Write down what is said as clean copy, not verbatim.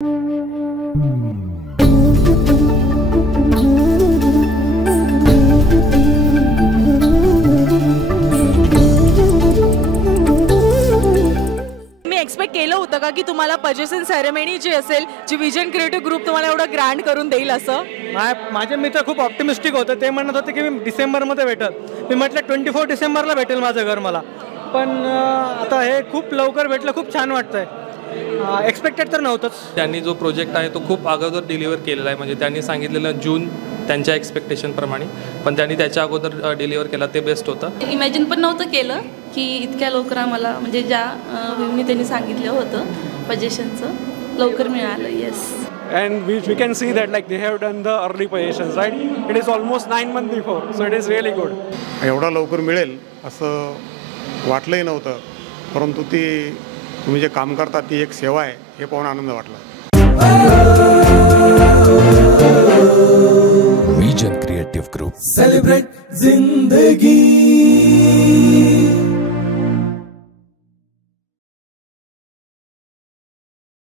Expect केलं होतं का की तुम्हाला पजेशन सेरेमनी जी असेल, जी विजन क्रिएटिव्ह ग्रुप तुम्हाला एवढं ग्रँड करून देईल असं? माझे मित्र खूप ऑप्टिमिस्टिक होते. ते म्हणत होते की मी डिसेंबरमध्ये भेटेल. मी म्हटलं 24 डिसेंबरला भेटेल माझं घर मला. पण आता हे खूप लवकर भेटलं, खूप छान वाटतंय. एक्सपेक्टेड तर नव्हतंच. त्यांनी जो प्रोजेक्ट आहे तो खूप अगोदर डिलिव्हर केलेला आहे. म्हणजे त्यांनी सांगितलेलं जून त्यांच्या एक्सपेक्टेशनप्रमाणे, पण त्यांनी त्याच्या अगोदर डिलिव्हर केला, ते बेस्ट होतं. इमॅजिन पण नव्हतं केलं की इतक्या लवकर आम्हाला, म्हणजे ज्या व्ह्यूनी त्यांनी सांगितलं होतं पजेशनचं, लवकर मिळालं. Yes. And we can see that like they have done the early positions, right? It is almost 9 months before, so it is really good. एवढा लवकर मिळेल असं वाटलंही नव्हतं, परंतु ती तुम्ही जे काम करता ती एक सेवा आहे हे पाहून आनंद वाटला. विजन क्रिएटिव्ह ग्रुप, सेलिब्रेट जिंदगी.